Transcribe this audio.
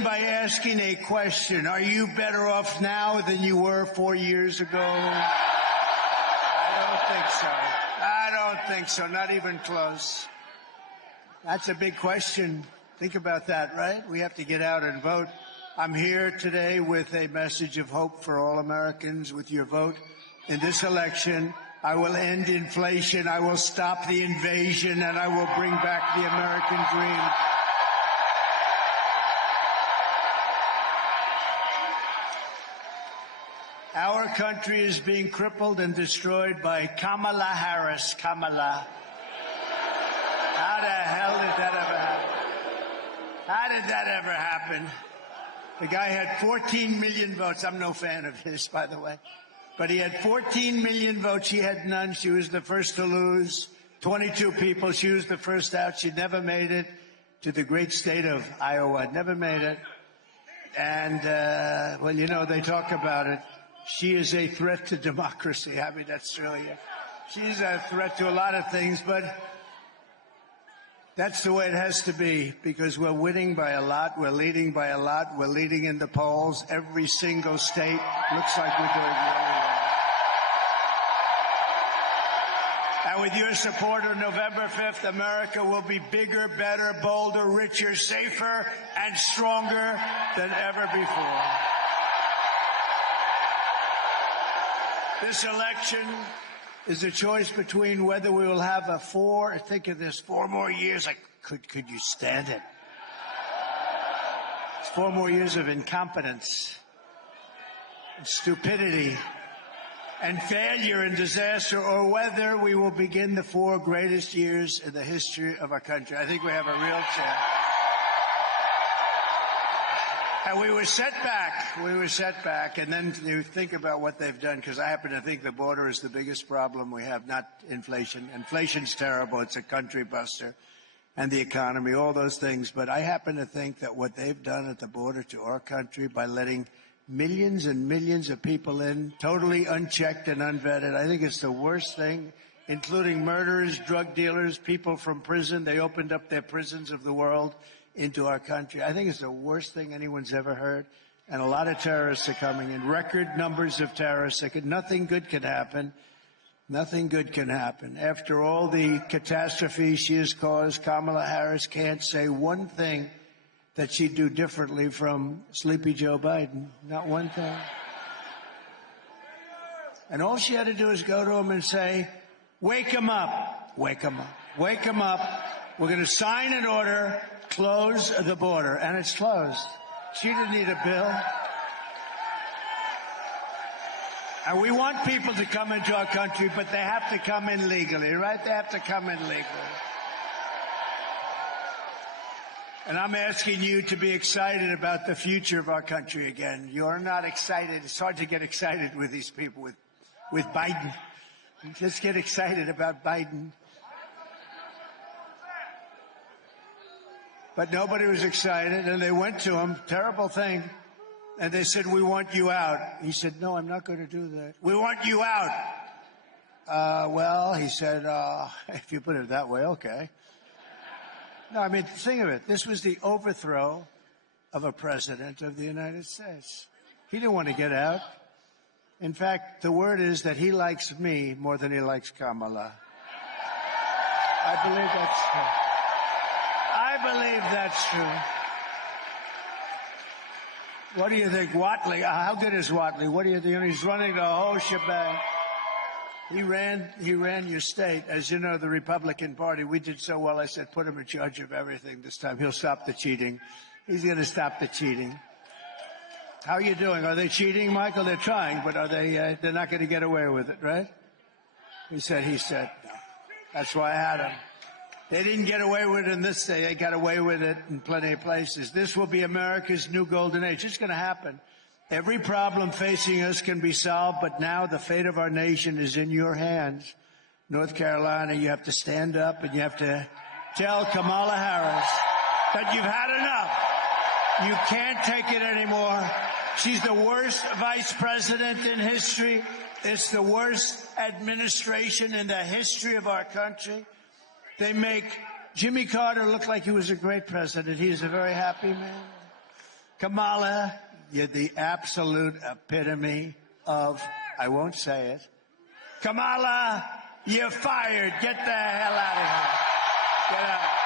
begin by asking a question. Are you better off now than you were 4 years ago? I don't think so. I don't think so. Not even close. That's a big question. Think about that, right? We have to get out and vote. I'm here today with a message of hope for all Americans. With your vote in this election, I will end inflation, I will stop the invasion, and I will bring back the American dream. Our country is being crippled and destroyed by Kamala Harris. Kamala. How the hell did that ever happen? How did that ever happen? The guy had 14 million votes. I'm no fan of his, by the way. But he had 14 million votes. She had none. She was the first to lose. 22 people. She was the first out. She never made it to the great state of Iowa. Never made it. And, well, you know, they talk about it. She is a threat to democracy. I mean, that's really, she's a threat to a lot of things, but that's the way it has to be, because we're winning by a lot. We're leading by a lot. We're leading in the polls. Every single state looks like we're doing really well. And with your support on November 5th, America will be bigger, better, bolder, richer, safer, and stronger than ever before. This election is a choice between whether we will have think of this, 4 more years. Could you stand it? It's 4 more years of incompetence, and stupidity, and failure and disaster, or whether we will begin the 4 greatest years in the history of our country. I think we have a real chance. And we were set back. And then you think about what they've done, because I happen to think the border is the biggest problem we have, not inflation. Inflation's terrible. It's a country buster. And the economy, all those things. But I happen to think that what they've done at the border to our country by letting millions and millions of people in, totally unchecked and unvetted, I think it's the worst thing, including murderers, drug dealers, people from prison. They opened up their prisons of the world into our country. I think it's the worst thing anyone's ever heard. And a lot of terrorists are coming in, record numbers of terrorists. Nothing good can happen. Nothing good can happen. After all the catastrophe she has caused, Kamala Harris can't say one thing that she'd do differently from Sleepy Joe Biden. Not one thing. And all she had to do is go to him and say, wake him up, wake him up, wake him up. We're going to sign an order, close the border. And it's closed. She didn't need a bill. And we want people to come into our country, but they have to come in legally, right? They have to come in legally. And I'm asking you to be excited about the future of our country again. You're not excited. It's hard to get excited with these people, with Biden. Just get excited about Biden. But nobody was excited, and they went to him, terrible thing, and they said, we want you out. He said, no, I'm not going to do that. We want you out. Well, he said, if you put it that way, okay. No, I mean, think of it. This was the overthrow of a president of the United States. He didn't want to get out. In fact, the word is that he likes me more than he likes Kamala. I believe that's true. I believe that's true. What do you think, Watley? How good is Watley? What do you think? He's running the whole shebang. He ran your state. As you know, the Republican Party, we did so well. I said, put him in charge of everything this time. He'll stop the cheating. He's going to stop the cheating. How are you doing? Are they cheating, Michael? They're trying, but are they? They're not going to get away with it, right? He said. No. That's why I had him. They didn't get away with it in this state. They got away with it in plenty of places. This will be America's new golden age. It's going to happen. Every problem facing us can be solved, but now the fate of our nation is in your hands. North Carolina, you have to stand up and you have to tell Kamala Harris that you've had enough. You can't take it anymore. She's the worst vice president in history. It's the worst administration in the history of our country. They make Jimmy Carter look like he was a great president. He's a very happy man. Kamala, you're the absolute epitome of, I won't say it. Kamala, you're fired. Get the hell out of here. Get out.